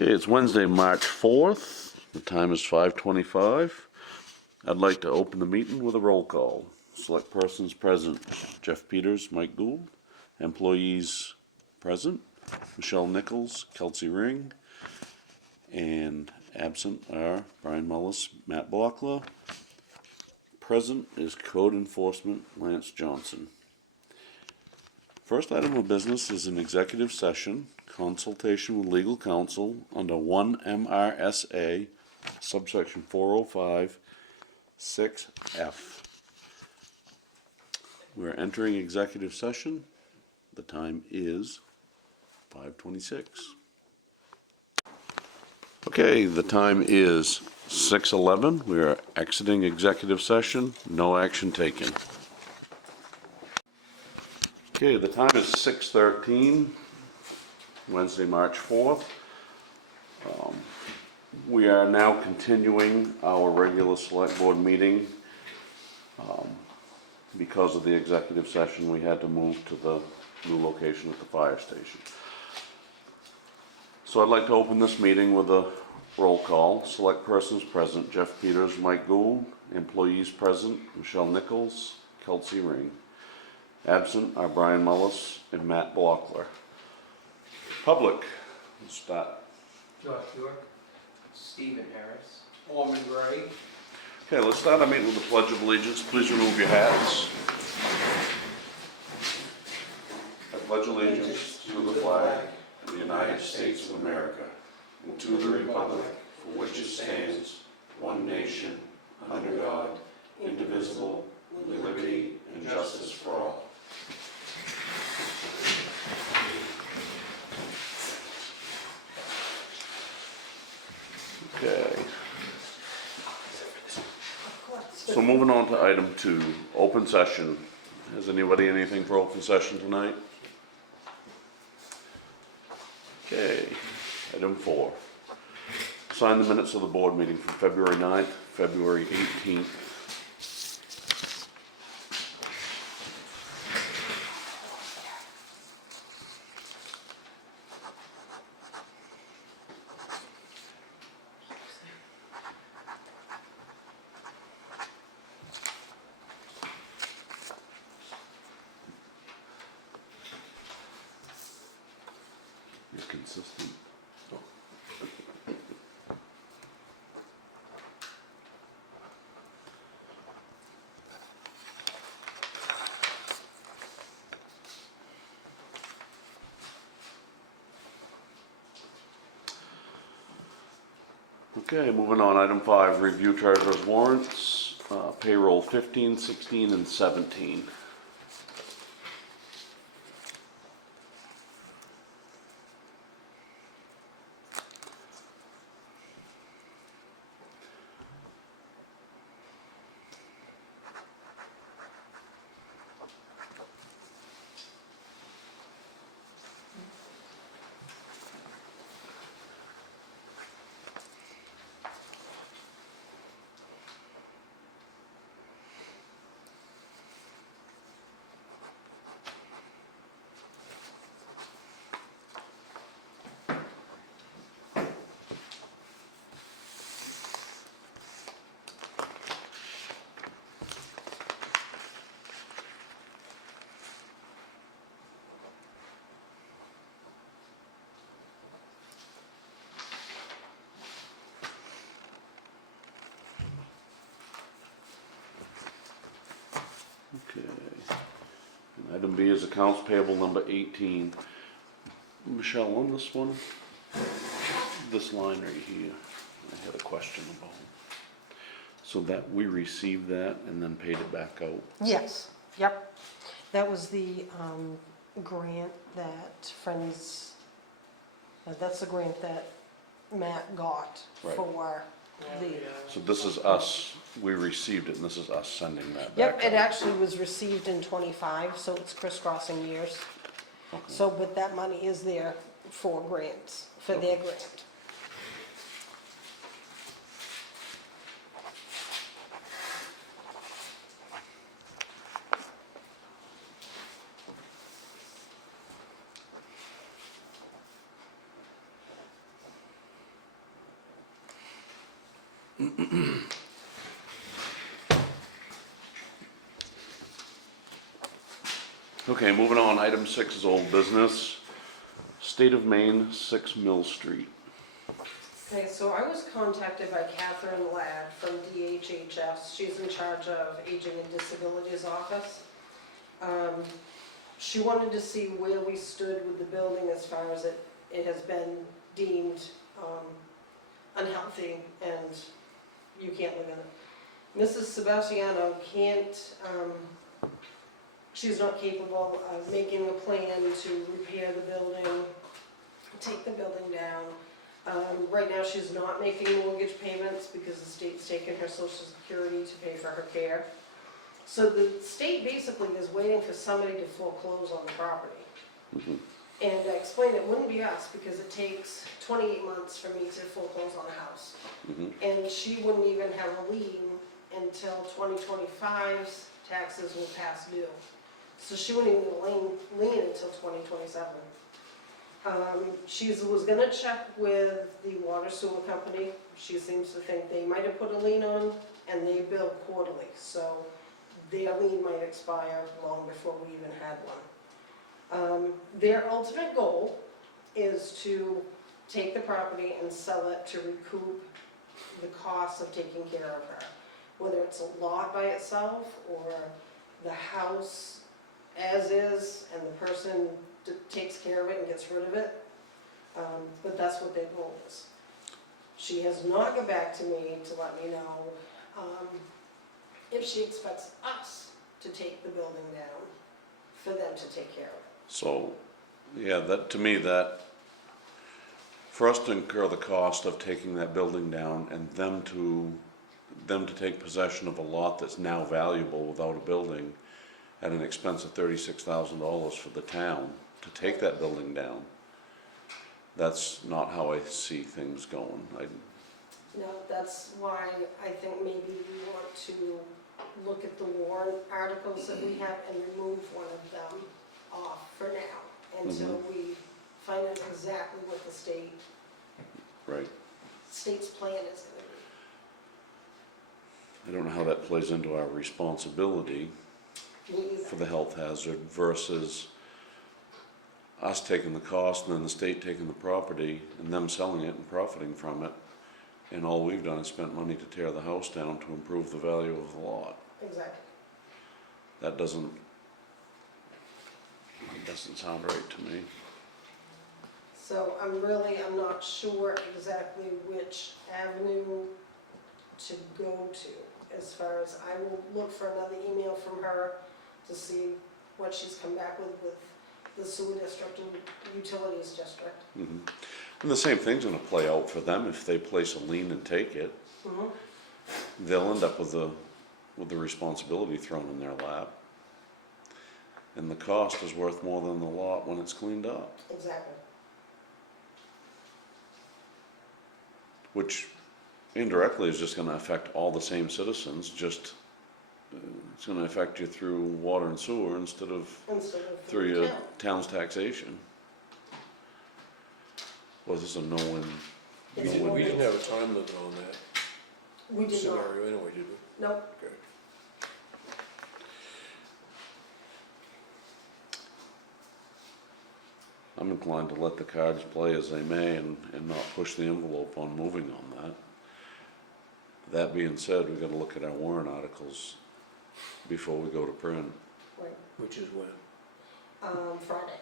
Okay, it's Wednesday, March 4th. The time is 5:25. I'd like to open the meeting with a roll call. Select persons present, Jeff Peters, Mike Gould. Employees present, Michelle Nichols, Kelsey Ring. And absent are Brian Mullis, Matt Blockler. Present is Code Enforcement, Lance Johnson. First item of business is an executive session, consultation with legal counsel under 1 MRSA, subsection 405, 6F. We're entering executive session. The time is 5:26. Okay, the time is 6:11. We are exiting executive session. No action taken. Okay, the time is 6:13, Wednesday, March 4th. We are now continuing our regular select board meeting. Because of the executive session, we had to move to the new location at the fire station. So I'd like to open this meeting with a roll call. Select persons present, Jeff Peters, Mike Gould. Employees present, Michelle Nichols, Kelsey Ring. Absent are Brian Mullis and Matt Blockler. Public, let's start. Josh York, Stephen Harris, Orman Gray. Okay, let's start our meeting with the Pledge of Allegiance. Please remove your hats. I pledge allegiance to the flag of the United States of America and to the republic for which it stands, one nation, under God, indivisible, with liberty and justice for all. Okay. So moving on to item 2, open session. Has anybody anything for open session tonight? Okay, item 4. Sign the minutes of the board meeting from February 9th, February 18th. You're consistent. Okay, moving on, item 5, review treasurer's warrants, payroll 15, 16, and 17. Okay. And item B is accounts payable number 18. Michelle, on this one, this line right here, I had a question about. So that we received that and then paid it back out? Yes, yep. That was the grant that Friends, that's the grant that Matt got Right. for the. So this is us, we received it, and this is us sending that back Yep, it out. actually was received in '25, so it's crisscrossing years. Okay. So, but that money is there for grants, for their grant. Okay, moving on, item 6 is old business. State of Maine, 6 Mill Street. Okay, so I was contacted by Catherine Ladd from DHHS. She's in charge of Aging and Disabilities Office. She wanted to see where we stood with the building as far as it has been deemed unhealthy and you can't live in it. Mrs. Sebastiano can't, she's not capable of making a plan to repair the building, take the building down. Right now, she's not making mortgage payments because the state's taken her social security to pay for her care. So the state basically is waiting for somebody to foreclose on the property. And I explained it wouldn't be us because it takes 28 months for me to foreclose on a house. And she wouldn't even have a lien until 2025's taxes will pass due. So she wouldn't even get a lien until 2027. She was gonna check with the water sewer company. She seems to think they might have put a lien on and they bill quarterly. So their lien might expire long before we even had one. Their ultimate goal is to take the property and sell it to recoup the cost of taking care of her. Whether it's a lot by itself or the house as is and the person takes care of it and gets rid of it. But that's what their goal is. She has not got back to me to let me know if she expects us to take the building down for them to take care of it. So, yeah, that, to me, that, for us to incur the cost of taking that building down and them to take possession of a lot that's now valuable without a building at an expense of $36,000 for the town to take that building down, that's not how I see things going. No, that's why I think maybe we want to look at the warrant articles that we have and remove one of them off for now until we find out exactly what the state's plan is going to I don't know how that plays into our responsibility be. Me either. for the health hazard versus us taking the cost and then the state taking the property and them selling it and profiting from it. And all we've done is spent money to tear the house down to improve the value of the lot. Exactly. That doesn't sound right to me. So I'm not sure exactly which avenue to go to as far as I will look for another email from her to see what she's come back with the sewer district and utilities district. And the same thing's gonna play out for them if they place a lien and take it. They'll end up with the responsibility thrown in their lap. And the cost is worth more than the lot when it's cleaned up, Exactly. which indirectly is just gonna affect all the same citizens, just it's gonna affect you through water and sewer instead of Instead of through your town. town's taxation. Was this a no-win? It's No-win a We deal? didn't have a time limit on that We did not. scenario anyway, did we? Nope. Okay. I'm inclined to let the cards play as they may and not push the envelope on moving on that. That being said, we've gotta look at our warrant articles before we go to print. Right. Which is when? Friday.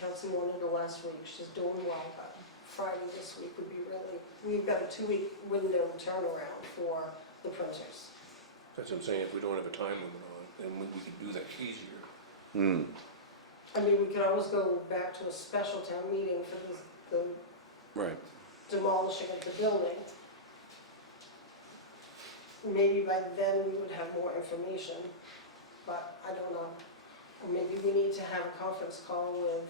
Kelsey wanted her last week. She's doing well, but Friday this week would be really, we've got a 2-week window turnaround for the printers. That's what I'm saying, if we don't have a time limit on it, then we could do that easier. I mean, we could always go back to a special town meeting for the Right. demolishing of the building. Maybe by then we would have more information, but I don't know. Or maybe we need to have a conference call with,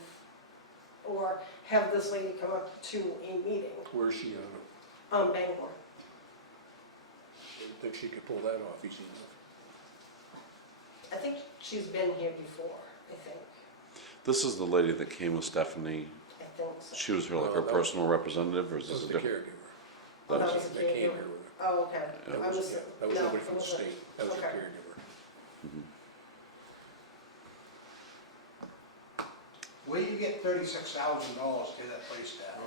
or have this lady come up to a meeting, Where's she on? Bangor. I think she could pull that off easy enough. I think she's been here before, I think. This is the lady that came with Stephanie. I think so. She was her, like her Well, that- personal representative, or is This this is a the different? caregiver. Oh, That's- that was a They came here caregiver. with her. Oh, okay. Yeah. That I was, was, yeah, that was no, nobody it from the wasn't. state, that was a Okay. caregiver. Where do you get $36,000 to get that place down?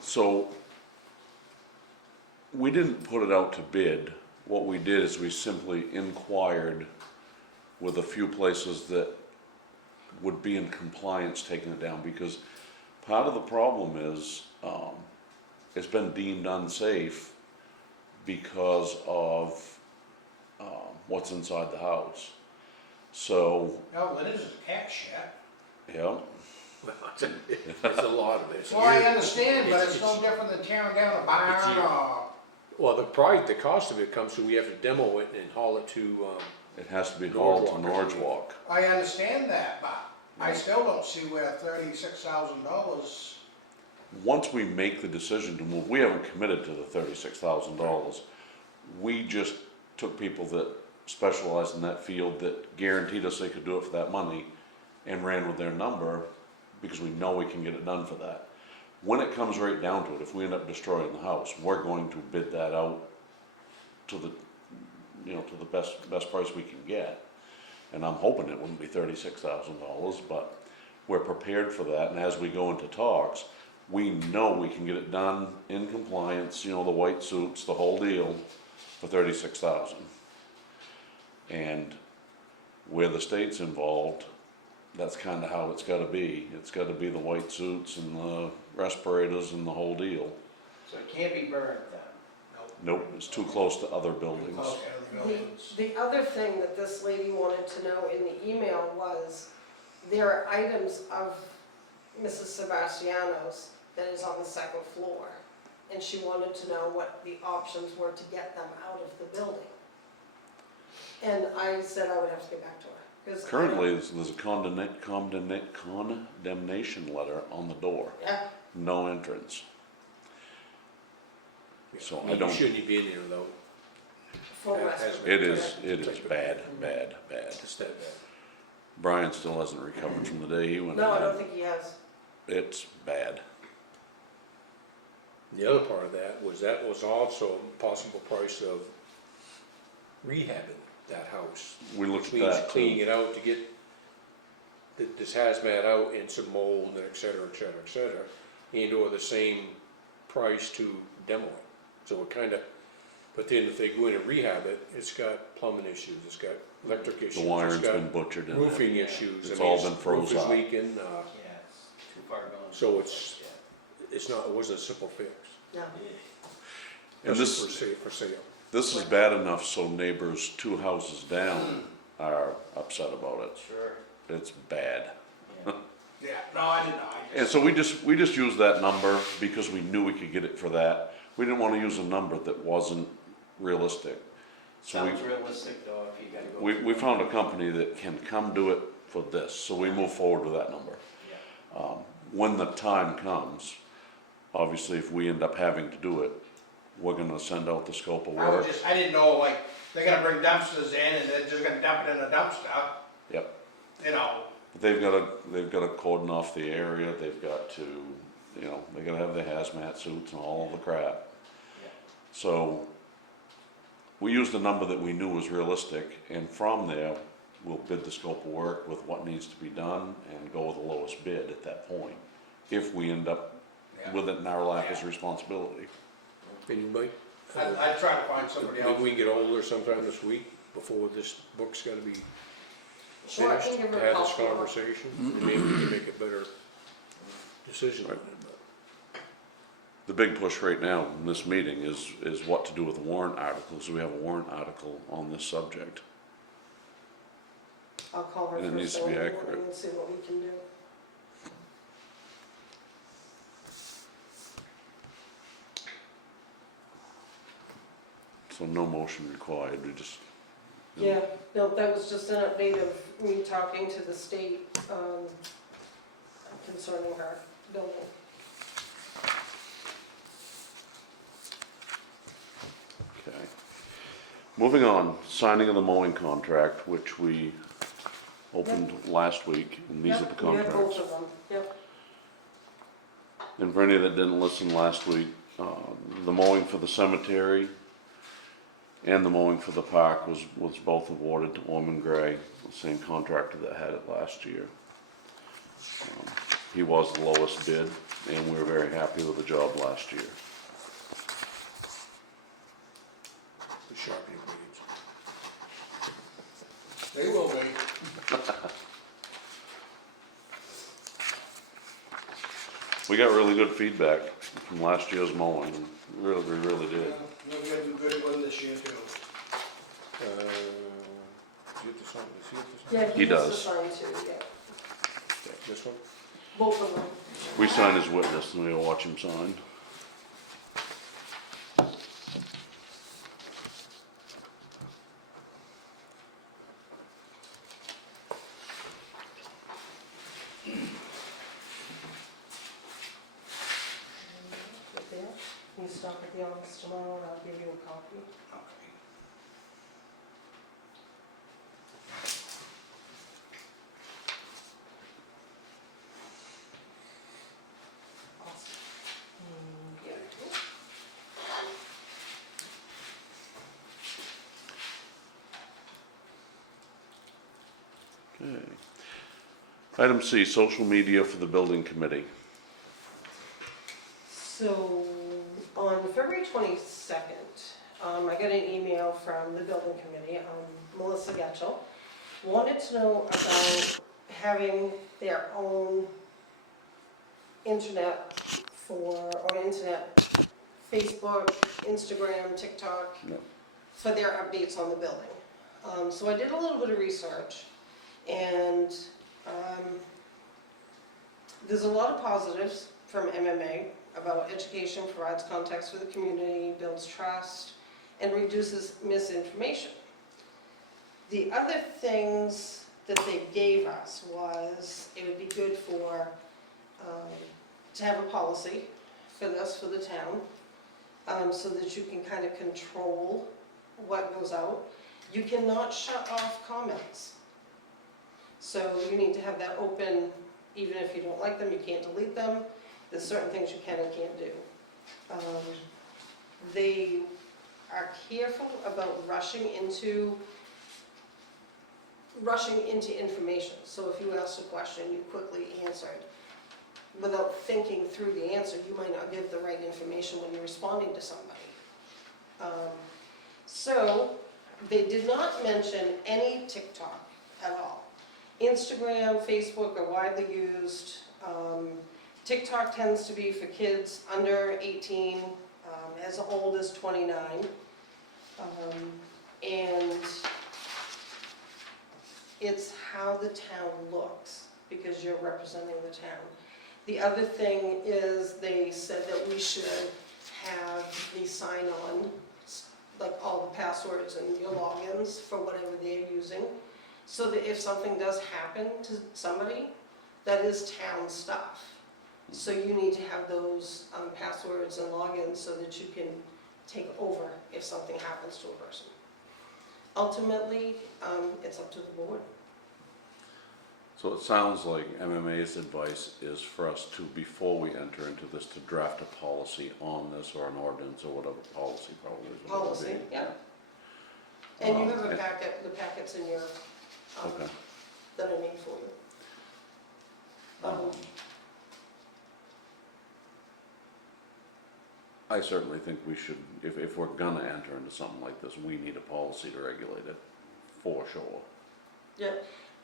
So, we didn't put it out to bid. What we did is we simply inquired with a few places that would be in compliance taking it down, because part of the problem is, it's been deemed unsafe because of, what's inside the house. So, No, it is a cat shed. yeah, Well, it's a lot of it. Well, I understand, but it's no different than tearing down a barn or, Well, the cost of it comes through, we have to demo it and haul it to, it has to be hauled to Norwalk. Norwalk. I understand that, but I still don't see where $36,000. Once we make the decision to move, we haven't committed to the $36,000. We just took people that specialized in that field that guaranteed us they could do it for that money and ran with their number because we know we can get it done for that. When it comes right down to it, if we end up destroying the house, we're going to bid that out to the, to the best price we can get. And I'm hoping it wouldn't be $36,000, but we're prepared for that. And as we go into talks, we know we can get it done in compliance, the white suits, the whole deal, for $36,000. And where the state's involved, that's kind of how it's got to be. It's got to be the white suits and the respirators and the whole deal. So it can't be burned then? Nope, it's too close to other buildings. Okay, the buildings. The other thing that this lady wanted to know in the email was, there are items of Mrs. Sebastiano's that is on the second floor. And she wanted to know what the options were to get them out of the building. And I said I would have to get back to her. 'cause I don't- Currently, there's a condemnation letter on the door, Yeah, no entrance. So I You don't- shouldn't be in there though, for Has- West. It is bad. it's that bad. Brian still hasn't recovered from the day he went in. No, I don't think he has. It's bad. The other part of that was also a possible price of rehabbing that house. We looked at Means that cleaning too. it out to get this hazmat out and some mold and et cetera, et cetera, et cetera. And or the same price to demo it. So it kinda, but then if they go in and rehab it, it's got plumbing issues, it's got electric issues. The wiring's it's got been butchered in it. roofing issues. It's I mean, all been froze Roof up. is leaking, Yeah, it's too far gone. So it wasn't a simple fix. No. And this, Especially for sale. this is bad enough so neighbors 2 houses down are upset about it. Sure, It's bad. yeah. Yeah, no, I didn't know. And so we just used that number because we knew we could get it for that. We didn't want to use a number that wasn't realistic. So Sounds realistic though, if you gotta go. we found a company that can come do it for this, so we move forward with that number. Yeah. When the time comes, obviously if we end up having to do it, we're gonna send out the scope of work. I didn't know, like, they're gonna bring dumpsters in and they're just gonna dump it in a dumpster, Yep. you know. They've got to cordon off the area, they've got to, they gotta have the hazmat suits and all of the crap. Yeah. So, we used a number that we knew was realistic, and from there, we'll bid the scope of work with what needs to be done and go with the lowest bid at that point, if we end up Yeah. with it in our lap as responsibility. And you might, I'd try to find somebody maybe else. we can get older sometime this week before this book's gotta be Sure, I finished, can give to her a have this call. conversation, and maybe we can make a better decision on it. The big push right now in this meeting is what to do with the warrant articles. We have a warrant article on this subject. I'll call her And it needs first to be thing in the accurate. morning and see what we can do. So no motion required, we just. Yeah, no, that was just an update of me talking to the state concerning her building. Okay. Moving on, signing of the mowing contract, which we opened last week, and these are the Yep, we have contracts. both of them, yep. And for any that didn't listen last week, The mowing for the cemetery and the mowing for the park was both awarded to Orman Gray, the same contractor that had it last year. He was the lowest bid, and we were very happy with the job last year. The Sharpie blades. They will be. We got really good feedback from last year's mowing, we really did. We're gonna do good one this year too. Do you have to sign, does he have to sign? Yeah, He he has to does. sign too, yeah, This one? both of them. We sign as witness and we'll watch him sign. Right there. You stop at the office tomorrow and I'll give you a copy. Okay. Awesome. Yeah. Okay. Item C, social media for the building committee. So, on February 22nd, I got an email from the building committee, Melissa Getchell, wanted to know about having their own internet Facebook, Instagram, TikTok, Yep. for their updates on the building. So I did a little bit of research, and there's a lot of positives from MMA about education, provides context for the community, builds trust, and reduces misinformation. The other things that they gave us was it would be good for, to have a policy for this, for the town, so that you can kind of control what goes out. You cannot shut off comments. So you need to have that open, even if you don't like them, you can't delete them. There's certain things you can and can't do. They are careful about rushing into information. So if you asked a question, you quickly answered. Without thinking through the answer, you might not give the right information when you're responding to somebody. So they did not mention any TikTok at all. Instagram, Facebook are widely used. TikTok tends to be for kids under 18, as old as 29. And it's how the town looks, because you're representing the town. The other thing is they said that we should have the sign-on, like all the passwords and your logins for whatever they're using, so that if something does happen to somebody, that is town stuff. So you need to have those passwords and logins so that you can take over if something happens to a person. Ultimately, it's up to the board. So it sounds like MMA's advice is for us to, before we enter into this, to draft a policy on this, or an ordinance, or whatever policy probably is. what it would Policy, be. yeah. And you have a and- packet, the packets in your, Okay. that I made for you. I certainly think we should, if we're gonna enter into something like this, we need a policy to regulate it, for sure. Yeah,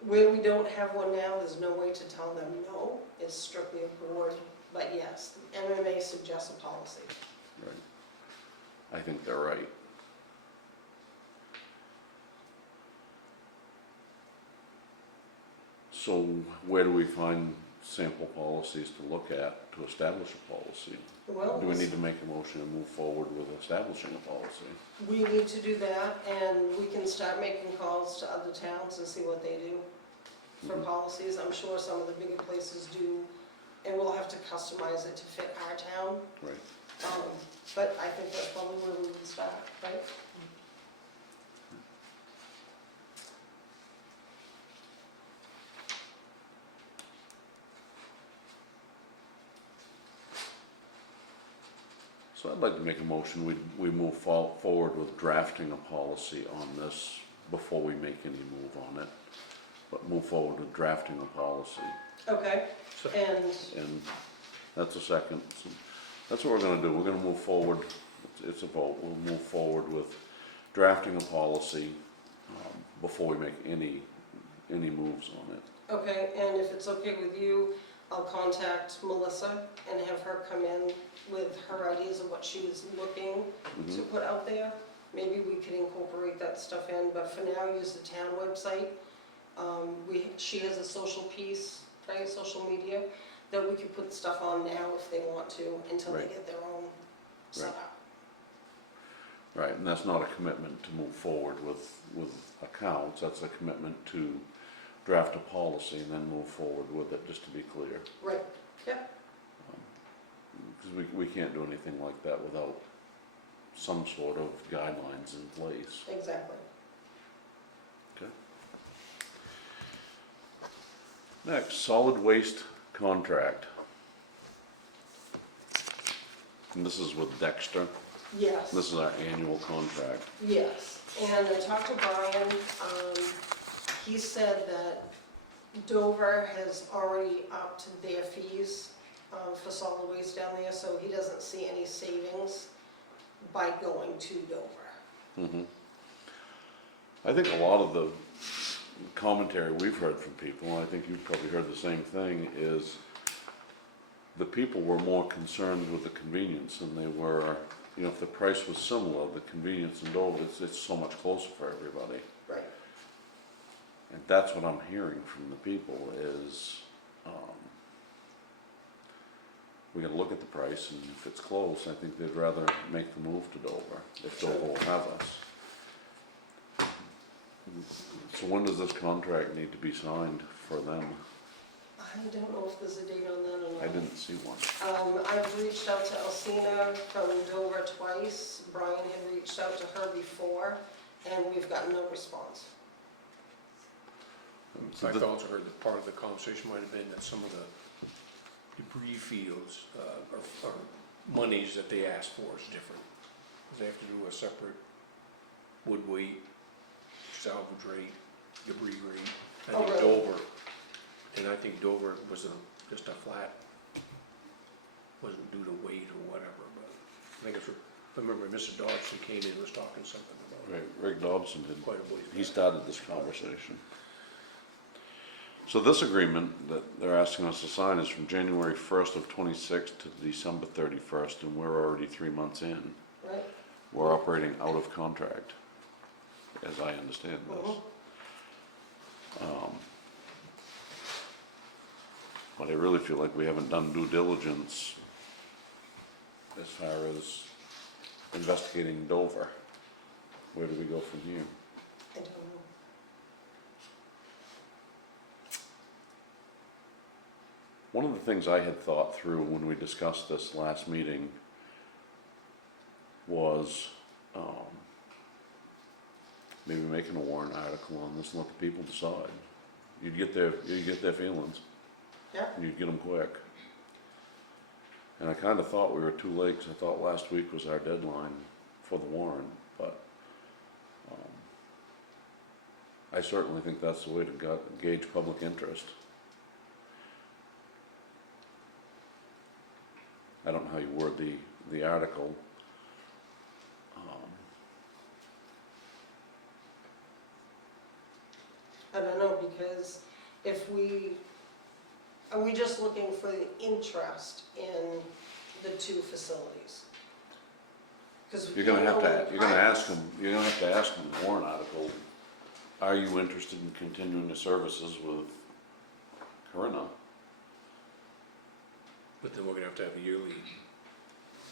where we don't have one now, there's no way to tell them no, it's strictly a board, but yes, MMA suggests a policy. Right. I think they're right. So where do we find sample policies to look at to establish a policy? Well, Do we need to make a motion and move forward with establishing a policy? we need to do that, and we can start making calls to other towns and see what they do for Mhm. policies. I'm sure some of the bigger places do, and we'll have to customize it to fit our town. Right. But I think that's probably where we would start, right? So So I'd like to make a motion, we move forward with drafting a policy on this before we make any move on it. But move forward with drafting a policy, Okay, So- and, and that's a second. So that's what we're gonna do, we're gonna move forward, it's a vote, we'll move forward with drafting a policy, before we make any moves on it. okay, and if it's okay with you, I'll contact Melissa and have her come in with her ideas of what she's looking to put out there. Maybe we could incorporate that stuff in, but for now, use the town website. She has a social piece, right, social media, that we could put stuff on now if they want to, until they Right. get their own set up. Right, and that's not a commitment to move forward with accounts, that's a commitment to draft a policy and then move forward with it, just to be clear. Right, yep, Because we can't do anything like that without some sort of guidelines in place. exactly. Okay. Next, solid waste contract. And this is with Dexter. Yes. This is our annual contract. Yes, and I talked to Brian, he said that Dover has already upped their fees for solid waste down there, so he doesn't see any savings by going to Dover. I think a lot of the commentary we've heard from people, and I think you've probably heard the same thing, is the people were more concerned with the convenience than they were, you know, if the price was similar, the convenience in Dover, it's so much closer for everybody. Right. And that's what I'm hearing from the people is, we gotta look at the price, and if it's close, I think they'd rather make the move to Dover, if Dover will have us. So when does this contract need to be signed for them? I don't know if there's a date on that or not. I didn't see one. I've reached out to Alcina from Dover twice, Brian had reached out to her before, and we've gotten no response. So I've the- also heard that part of the conversation might have been that some of the debris fields, or monies that they ask for is different. They have to do a separate wood weight, salvage rate, debris rate. I Oh, think really? Dover, and I think Dover was just a flat, wasn't due to weight or whatever, but I think it's, I remember Mr. Dodson came in and was talking something about Right, it Rick Dobson did. quite a ways He back. started this conversation. So this agreement that they're asking us to sign is from January 1st of '26 to December 31st, and we're already 3 months in. Right? We're operating out of contract, as I understand this. But I really feel like we haven't done due diligence as far as investigating Dover. Where do we go from here? I don't know. One of the things I had thought through when we discussed this last meeting was maybe making a warrant article on this and let the people decide. You'd get their feelings, Yeah, and you'd get them quick. And I kind of thought we were too late, 'cause I thought last week was our deadline for the warrant, but I certainly think that's the way to gauge public interest. I don't know how you word the article. I don't know, because if are we just looking for the interest in the two facilities? 'Cause we You're gonna don't have know to, the you're gonna price. ask them, you're gonna have to ask them in the warrant article, are you interested in continuing the services with Corinna? But then we're gonna have a yearly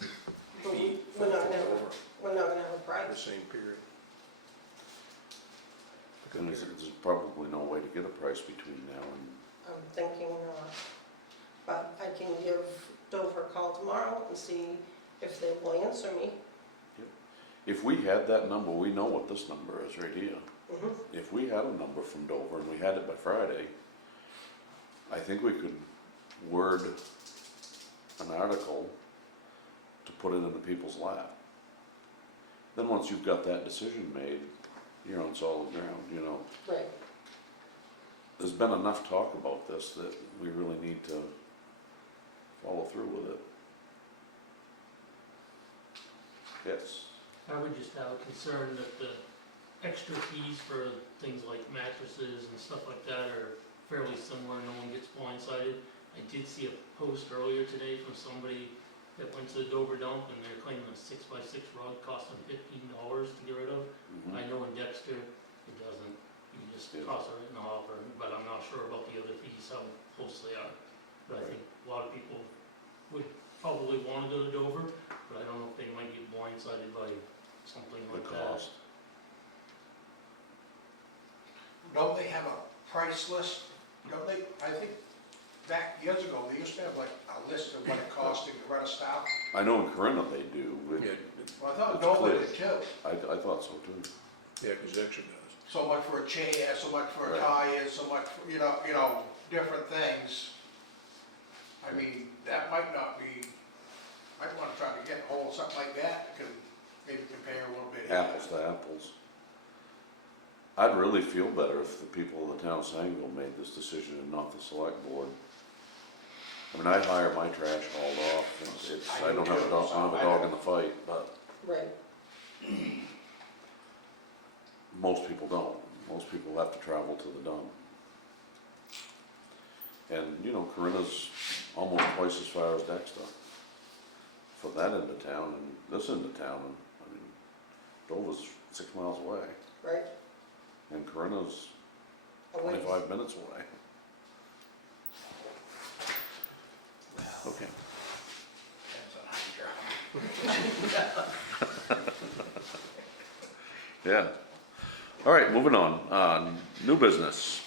But fee we're not gonna have, over we're not gonna have a the price. same period. And there's probably no way to get a price between now and, I'm thinking not. But I can give Dover a call tomorrow and see if they will answer me. if we had that number, we know what this number is right here. Mhm. If we had a number from Dover and we had it by Friday, I think we could word an article to put it into people's lap. Then once you've got that decision made, you're on solid ground, you know. Right. There's been enough talk about this that we really need to follow through with it. Yes, I would just have a concern that the extra fees for things like mattresses and stuff like that are fairly similar, no one gets blindsided. I did see a post earlier today from somebody that went to the Dover dump and they're claiming a 6x6 rug cost them $15 to get rid of. mhm, I know in Dexter, it doesn't, you just Yeah. toss it right in the hopper, but I'm not sure about the other fees, how close they are. But I think a lot of people would probably wanna go to Dover, but I don't know if they might get blindsided by something the like that. cost. Don't they have a price list? Don't they, I think back years ago, they used to have like a list of what it cost to rent a stop. I know in Corinna they do, Yeah. Well, I thought It's Dover clear. did too. I thought so too. Yeah, because Exeter does. So much for a chair, so much for a Right. tire, so much for, different things. I mean, that might not be, I'd wanna try to get a hold of something like that, could maybe compare a little bit. Apples to apples. I'd really feel better if the people of the town of Sangerville made this decision and not the select board. I mean, I hire my trash hauled off, and I don't have a dog in the fight, but Right. most people don't. Most people have to travel to the dump. And, you know, Corinna's almost twice as far as Dexter. For that end of town and this end of town, and, I mean, Dover's 6 miles away, Right. and Corinna's A ways. 25 minutes away. Okay. Depends on how you drive. Yeah. All right, moving on. New business.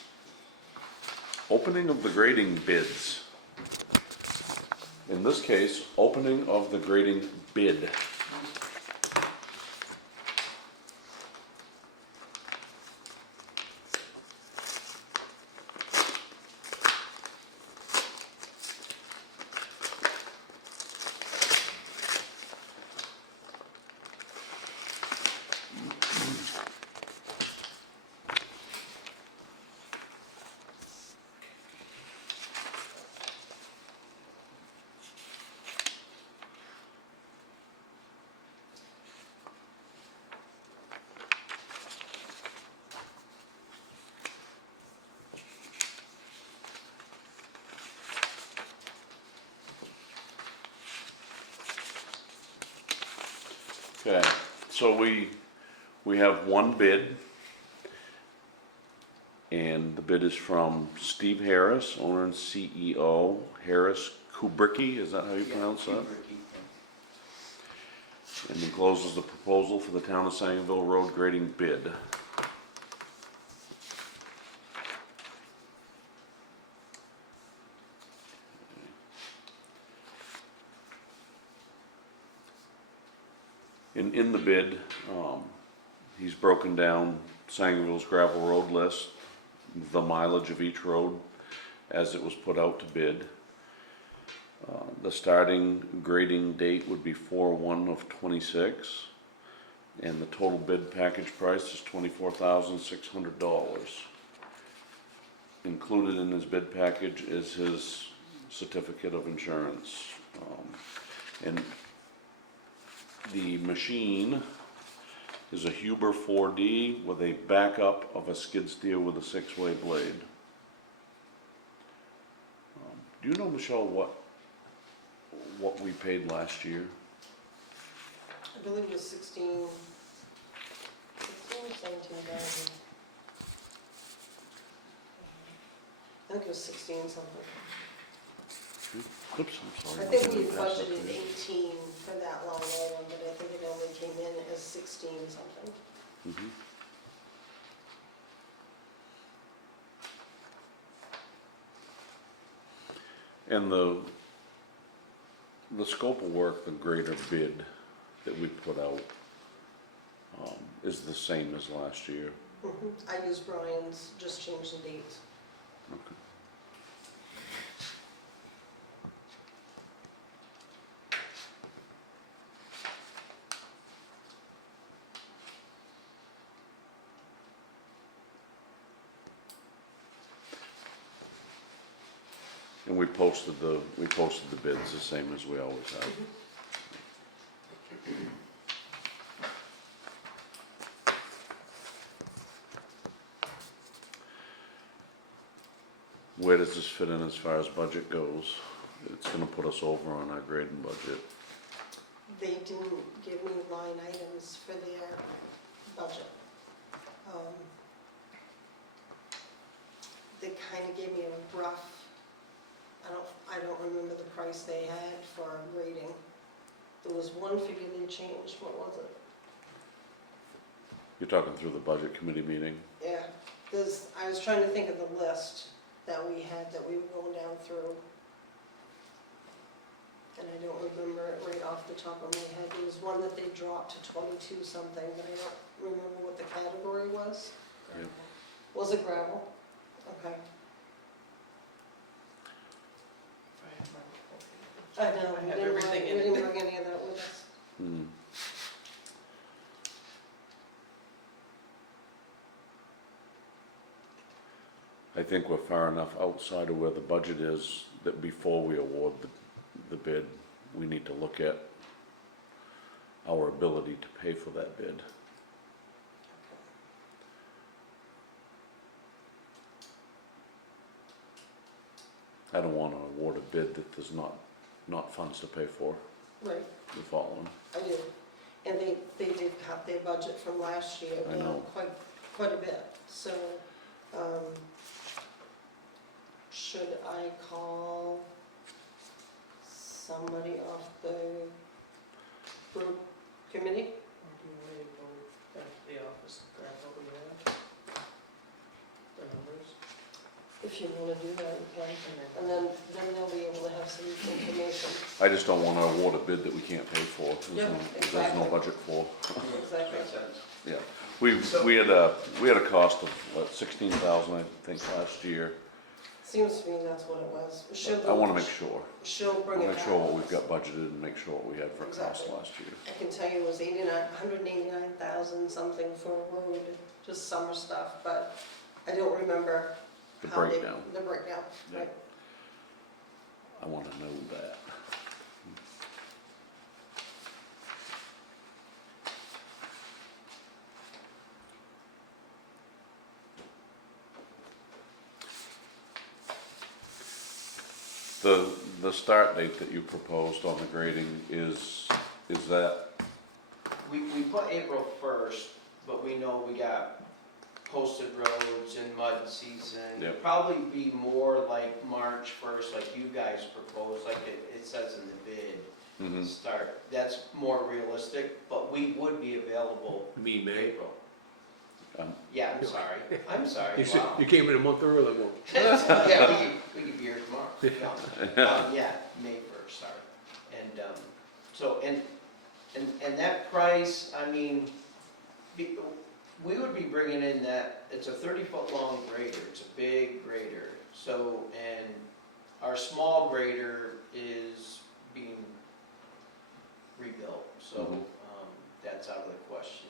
Opening of the grading bids. In this case, opening of the grading bid. Okay, so we have one bid. And the bid is from Steve Harris, owner and CEO, Harris Kubricki, is that how you pronounce that? And encloses the proposal for the town of Sangerville road grading bid. In the bid, he's broken down Sangerville's gravel road list, the mileage of each road as it was put out to bid. The starting grading date would be 4/1 of '26, and the total bid package price is $24,600. Included in his bid package is his certificate of insurance. And the machine is a Huber 4D with a backup of a skid steer with a 6-way blade. Do you know, Michelle, what we paid last year? I believe it was 17,000. I think it was 16 something. Oops, I'm sorry. I think we didn't pass that budgeted to you. 18 for that line item, but I think it only came in as 16 something. Mhm. And the scope of work, the greater bid that we put out, is the same as last year. I used Brian's, just changed the dates. Okay. And we posted the bids the same as we always have. Where does this fit in as far as budget goes? It's gonna put us over on our grading budget. They didn't give me line items for their budget. They kind of gave me a rough, I don't remember the price they had for grading. There was one figure they changed, what was it? You're talking through the budget committee meeting? Yeah, I was trying to think of the list that we had, that we were going down through. And I don't remember it right off the top of my head. There was one that they dropped to 22 something, but I don't remember what the category was. Yep. Was it gravel? Okay. I know, I we have didn't everything bring, in we it. didn't bring any of that with us. Hmm. I think we're far enough outside of where the budget is that before we award the bid, we need to look at our ability to pay for that bid. I don't wanna award a bid that there's not funds to pay for, Right, the following. I do. And they did cut their budget from last year I down know. quite a bit. So, should I call somebody off the road committee? Or do you want to go back to the office and grab what we have? The numbers? If you wanna do that, you can. And then they'll be able to have some information. I just don't wanna award a bid that we can't pay for. Yeah, There's no exactly. budget for. Exactly. Makes sense. Yeah, we had a cost of, what, 16,000, I think, last year. Seems to me that's what it was. I wanna make sure. She'll bring it Make back. sure what we've got budgeted and make sure what we had for cost Exactly. last year. I can tell you it was 189,000 something for a road, just summer stuff, but I don't remember The how they- breakdown, The breakdown, Yeah. right. I wanna know that. The start date that you proposed on the grading is that, We put April 1st, but we know we got posted roads and mud season. Yep. Probably be more like March 1st, like you guys proposed, like it says in the bid. mhm, Start, that's more realistic, but we would be available Me, May. April. Um, Yeah, I'm sorry, You said, wow. you came in a month early, well, Yeah, we could be here tomorrow. No. Yeah, May 1st, sorry. And, so, and that price, I mean, we would be bringing in that, it's a 30-foot long grader, it's a big grader. So, and our small grader is being rebuilt, so, Mhm. that's out of the question.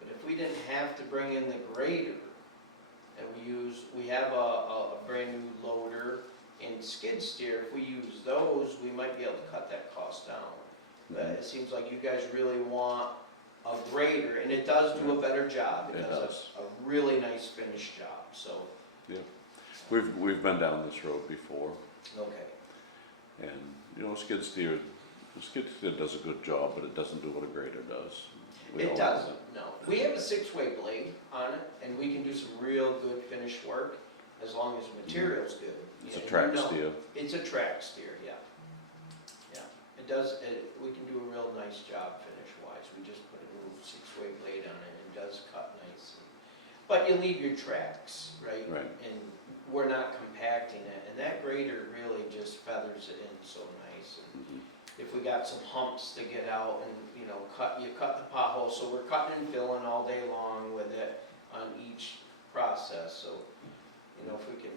But if we didn't have to bring in the grader, and we have a brand new loader and skid steer, if we use those, we might be able to cut that cost down. But it seems like you guys really want a grader, and it does do a better job. It does does. a really nice finished job, so, we've been down this road before, okay. and, you know, skid steer does a good job, but it doesn't do what a grader does. We all It know doesn't, no. We have a 6-way blade on it, and we can do some real good finished work, as long as the material's good. that. It's a Yeah, track you know. steer. It's a track steer, yeah. Yeah, it does, we can do a real nice job finish-wise. We just put a new 6-way blade on it, and it does cut nicely. But you leave your tracks, right? Right. And we're not compacting it, and that grader really just feathers it in so nice. And Mhm. if we got some humps to get out and, you know, you cut the potholes, so we're cutting and filling all day long with it on each process, so, you know, if we can,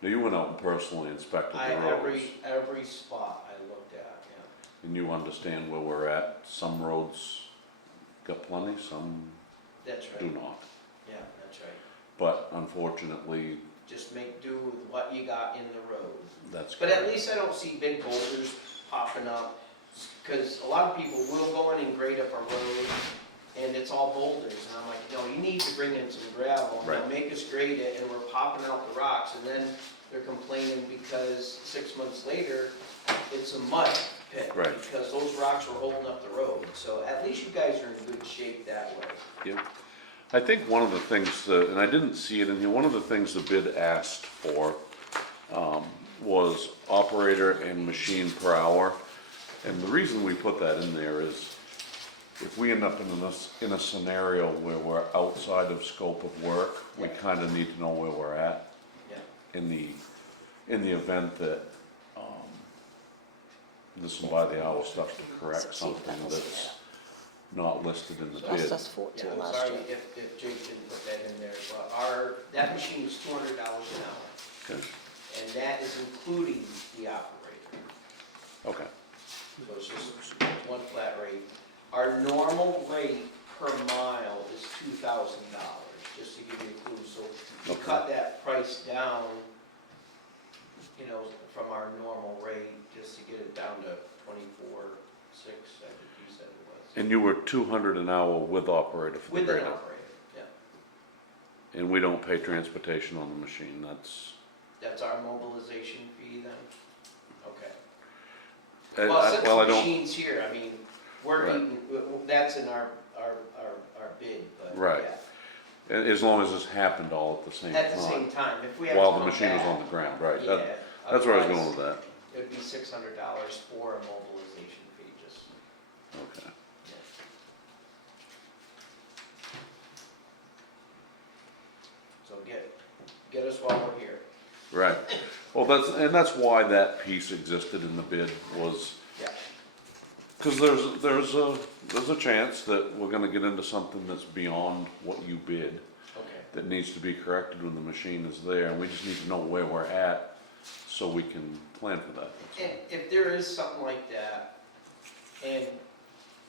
Now, you went out and personally inspected the roads, every spot I looked at, yeah. and you understand where we're at. Some roads got plenty, some That's do right, not. yeah, that's right. But unfortunately, just make do with what you got in the road. That's But at correct. least I don't see big boulders popping up, because a lot of people will go in and grade up a road, and it's all boulders, and I'm like, no, you need to bring in some gravel, and they'll Right. make us grade it, and we're popping out the rocks, and then they're complaining because 6 months later, it's a mud pit. Right. Because those rocks were holding up the road, so at least you guys are in good shape that way. Yep. I think one of the things, and I didn't see it in here, one of the things the bid asked for was operator and machine per hour. And the reason we put that in there is if we end up in a scenario where we're outside of scope of work, we Yeah. kind of need to know where we're at Yeah. in the event that this will buy the hour stuff to correct something that's not listed in the Cost bid. us Yeah, 14 I'm last sorry year. if Jake didn't put that in there, but that machine is $200 an hour, Okay, and that is including the operator. okay, So it's just one flat rate. Our normal rate per mile is $2,000, just to give you a clue. So we Okay. cut that price down, you know, from our normal rate, just to get it down to 24.6, I think you said it was. and you were 200 an hour with operator for the With an grader? operator, yeah. And we don't pay transportation on the machine, That's our mobilization fee then? Okay. I Well, since the don't, machine's here, I mean, we're Right. eating, that's in our bid, but Right. yeah. as long as this happened all at the same At the same time, time, if we have to while the come machine was back, on the ground, right? yeah, That's where I was otherwise, going with that, It'd be $600 for a mobilization fee, just, okay. yeah. So get us while we're here. Right, well, that's why that piece existed in the bid was, Yeah. cause there's a chance that we're gonna get into something that's beyond what you bid, Okay. that needs to be corrected when the machine is there, and we just need to know where we're at, so we can plan for that, that's all. And if there is something like that, and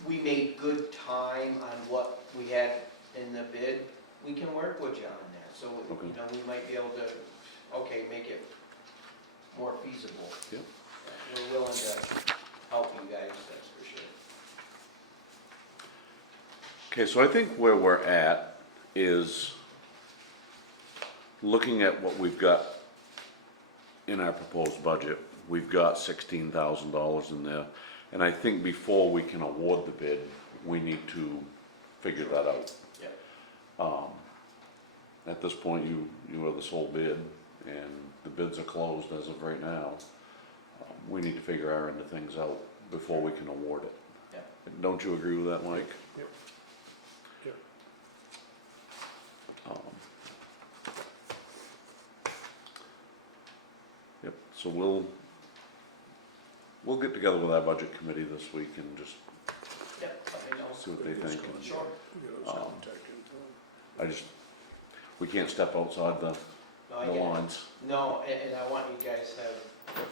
we made good time on what we had in the bid, we can work with you on that. So, Okay. you know, we might be able to, make it more feasible. Yep. We're willing to help you guys, that's for sure. Okay, so I think where we're at is looking at what we've got in our proposed budget. We've got $16,000 in there, and I think before we can award the bid, we need to figure that out. Yep. At this point, you are the sole bid, and the bids are closed as of right now. We need to figure our end of things out before we can award it. Yep. Don't you agree with that, Mike? Yep. Yep. Yep, so we'll get together with our budget committee this week and just Yep, let me know. see what they think. and Sure. I just, we can't step outside the No, I get it. lines. No, and I want you guys to have,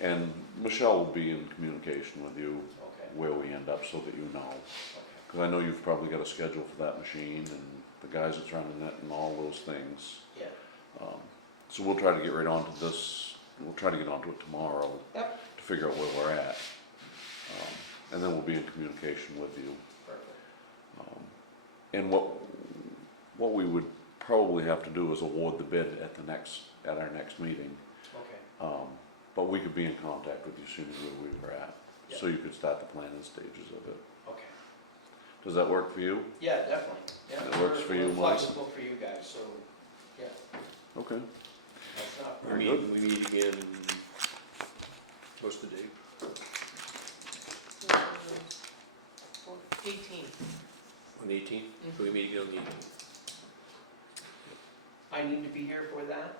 And Michelle will be in communication with you okay, where we end up so that you know. okay. Because I know you've probably got a schedule for that machine and the guys that's running it and all those things. Yeah, So we'll try to get right onto this, we'll try to get onto it tomorrow. Yep. To figure out where we're at. And then we'll be in communication with you. perfect. And what we would probably have to do is award the bid at our next meeting. Okay, But we could be in contact with you soon as where we were at, so you could start the planning stages of it. okay. Does that work for you? Yeah, definitely. Yeah, That works for you, we're Mike? flexible for you guys, so, yeah, Okay. that's not. Very good. We meet again, what's the date? 18. On the 18th? So we meet again on the 18th? I need to be here for that?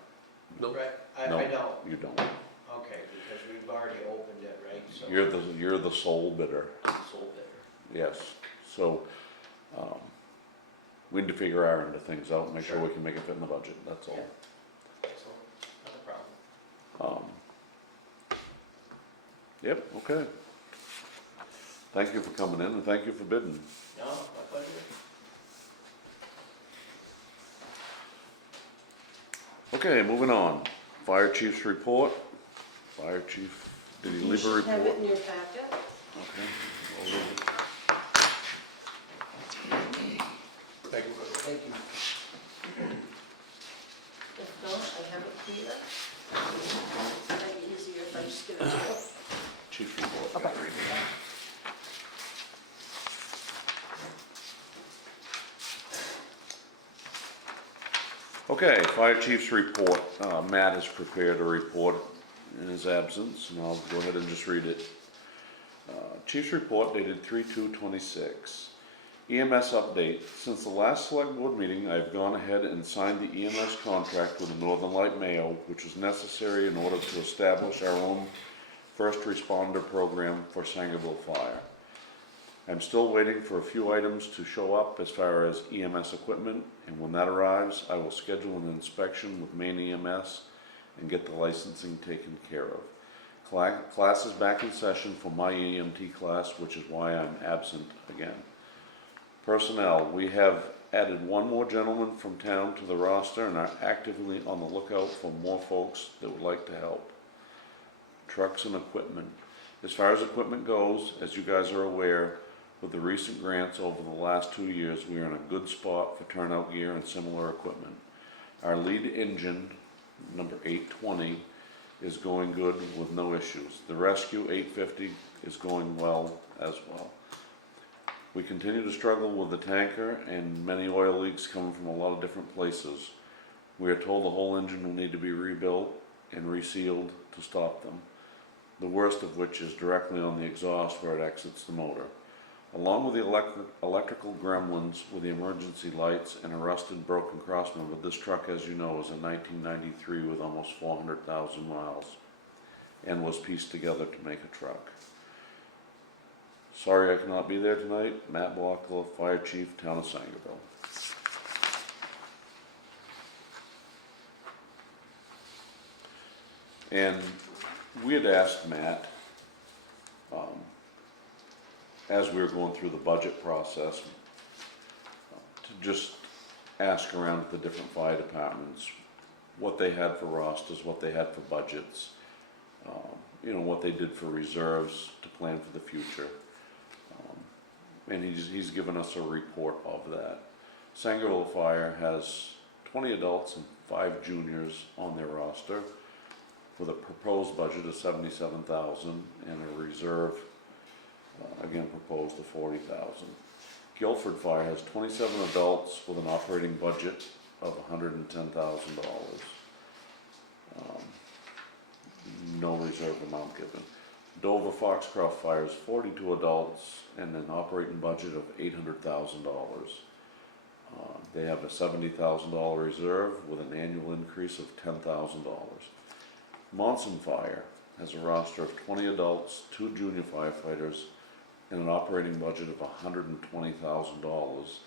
No. Right, I No. don't, You don't. okay, because we've already opened it, right, so. You're the sole bidder, Sold it. yes. So, we need to figure our end of things out, and make sure Sure. we can make it fit in the budget, that's all. So, not a problem. Yep, okay. Thank you for coming in, and thank you for bidding. No, my pleasure. Okay, moving on. Fire chief's report. Fire chief, did he You leave a should have it report? in your packet. Okay. I'll leave it. Thank you. Thank you. If not, I have it here. It'd be easier if I just give it to you. Chief's report. Okay. gotta read it. Okay, fire chief's report. Matt has prepared a report in his absence, and I'll go ahead and just read it. Chief's report dated 3/2/26. EMS update. Since the last select board meeting, I've gone ahead and signed the EMS contract with the Northern Light Mayo, which was necessary in order to establish our own first responder program for Sangerville Fire. I'm still waiting for a few items to show up as far as EMS equipment, and when that arrives, I will schedule an inspection with Maine EMS and get the licensing taken care of. Class is back in session for my EMT class, which is why I'm absent again. Personnel, we have added one more gentleman from town to the roster and are actively on the lookout for more folks that would like to help. Trucks and equipment. As far as equipment goes, as you guys are aware, with the recent grants over the last 2 years, we are in a good spot for turnout gear and similar equipment. Our lead engine, number 820, is going good with no issues. The Rescue 850 is going well as well. We continue to struggle with the tanker and many oil leaks coming from a lot of different places. We are told the whole engine will need to be rebuilt and resealed to stop them, the worst of which is directly on the exhaust where it exits the motor. Along with the electrical gremlins with the emergency lights and a rusted broken crossmember, this truck, as you know, is a 1993 with almost 400,000 miles and was pieced together to make a truck. Sorry I cannot be there tonight. Matt Blockler, Fire Chief, Town of Sangerville. And we had asked Matt, as we were going through the budget process, to just ask around at the different fire departments what they had for rosters, what they had for budgets, what they did for reserves to plan for the future. And he's given us a report of that. Sangerville Fire has 20 adults and 5 juniors on their roster with a proposed budget of $77,000 and a reserve, again proposed of $40,000. Guilford Fire has 27 adults with an operating budget of $110,000. No reserve amount given. Dover Foxcroft Fire has 42 adults and an operating budget of $800,000. They have a $70,000 reserve with an annual increase of $10,000. Monson Fire has a roster of 20 adults, 2 junior firefighters, and an operating budget of $120,000,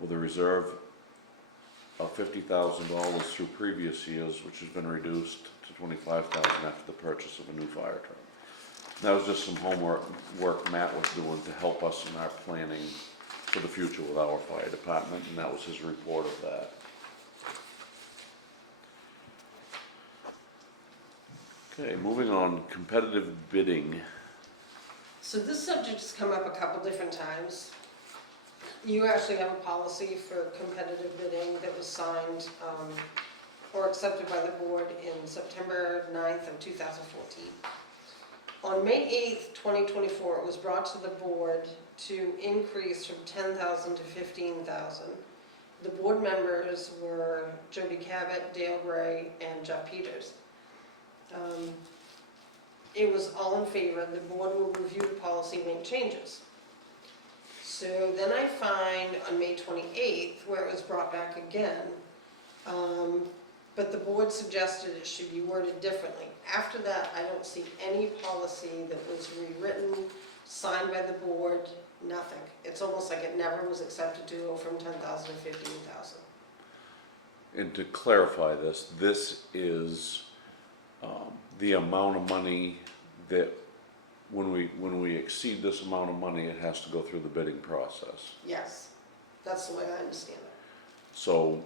with a reserve of $50,000 through previous years, which has been reduced to $25,000 after the purchase of a new fire truck. That was just some homework Matt was doing to help us in our planning for the future with our fire department, and that was his report of that. Okay, moving on, competitive bidding. So this subject has come up a couple different times. You actually have a policy for competitive bidding that was signed or accepted by the board in September 9th of 2014. On May 8th, 2024, it was brought to the board to increase from $10,000 to $15,000. The board members were Jody Cabot, Dale Gray, and Jeff Peters. It was all in favor. The board will review the policy and make changes. So then I find on May 28th where it was brought back again, but the board suggested it should be worded differently. After that, I don't see any policy that was rewritten, signed by the board, nothing. It's almost like it never was accepted to go from $10,000 to $15,000. And to clarify this, this is the amount of money that when we exceed this amount of money, it has to go through the bidding process. Yes, that's the way I understand it. So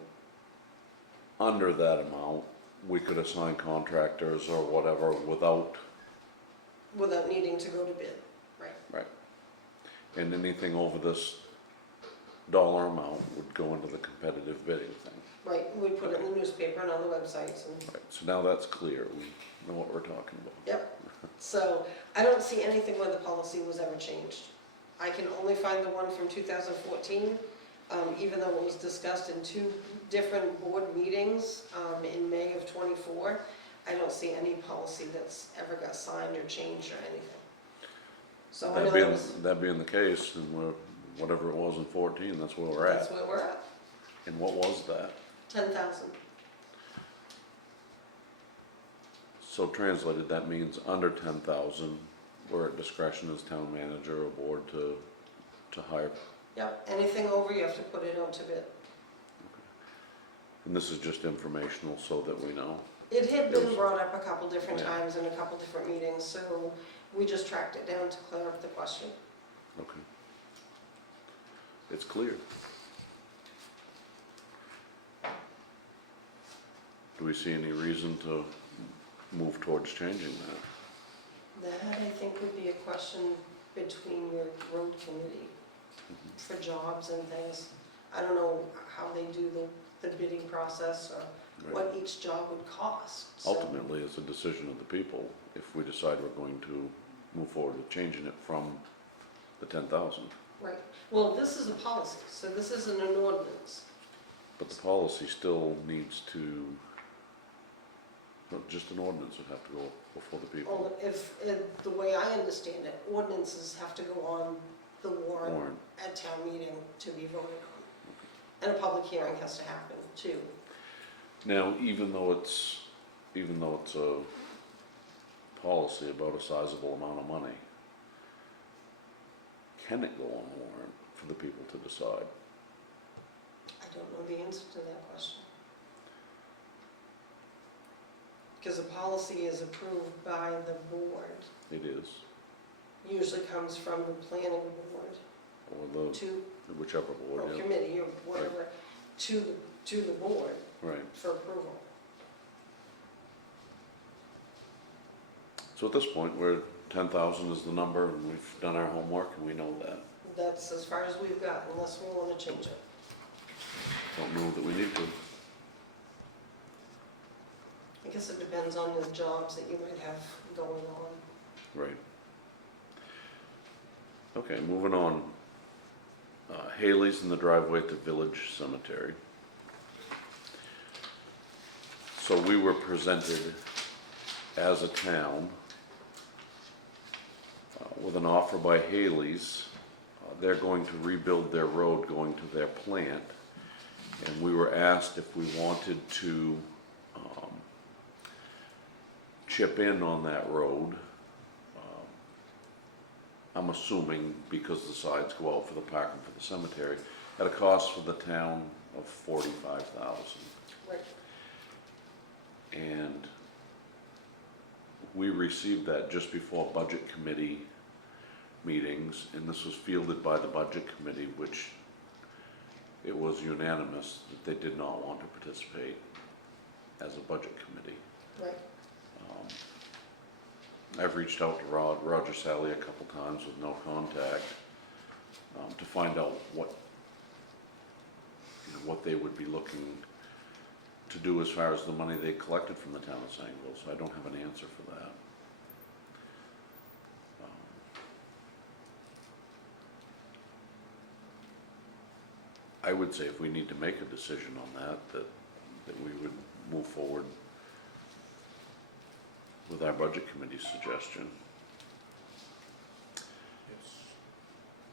under that amount, we could assign contractors or whatever without, without needing to go to bid, right? right. And anything over this dollar amount would go into the competitive bidding thing. Right, we put it in the newspaper and on the websites and, Right, so now that's clear, we know what we're talking about. yep. So I don't see anything where the policy was ever changed. I can only find the one from 2014, even though it was discussed in 2 different board meetings in May of '24. I don't see any policy that's ever got signed or changed or anything. So I know That being the case, then we're, whatever it was in 14, that's where we're that's at. where we're at, And what was that? 10,000. So translated, that means under 10,000, we're at discretion as town manager or board to hire. Yep, anything over, you have to put it out to bid. And this is just informational so that we know. It had been brought up a couple different Yeah. times in a couple different meetings, so we just tracked it down to clear up the question. Okay. It's clear. Do we see any reason to move towards changing that? That, I think, would be a question between your road committee for jobs and things. I don't know how they do the bidding process or Right. what each job would cost. So, Ultimately, it's a decision of the people if we decide we're going to move forward with changing it from the 10,000. right, well, this is a policy, so this isn't an ordinance. But the policy still needs to, just an ordinance would have to go before the people. Well, if, the way I understand it, ordinances have to go on the warrant Warrant. at town meeting to be voted on. And a public hearing has to happen too. Now, even though it's a policy about a sizable amount of money, can it go on the warrant for the people to decide? I don't know the answer to that question. Because a policy is approved by the board, It is, usually comes from the planning board or to, whichever or board, yeah, committee or whatever, to the board right. for approval. So at this point, 10,000 is the number, and we've done our homework, and we know that. That's as far as we've got, unless we want to change it. Don't know that we need to. I guess it depends on the jobs that you might have going on. Right. Okay, moving on. Haley's in the driveway at the Village Cemetery. So we were presented as a town with an offer by Haley's. They're going to rebuild their road going to their plant. And we were asked if we wanted to chip in on that road. I'm assuming because the sides go out for the parking for the cemetery, at a cost for the town of $45,000. Right. And we received that just before budget committee meetings, and this was fielded by the budget committee, which it was unanimous that they did not want to participate as a budget committee. Right. I've reached out to Roger Sally a couple times with no contact, to find out what they would be looking to do as far as the money they collected from the town of Sangerville, so I don't have an answer for that. I would say if we need to make a decision on that we would move forward with our budget committee's suggestion.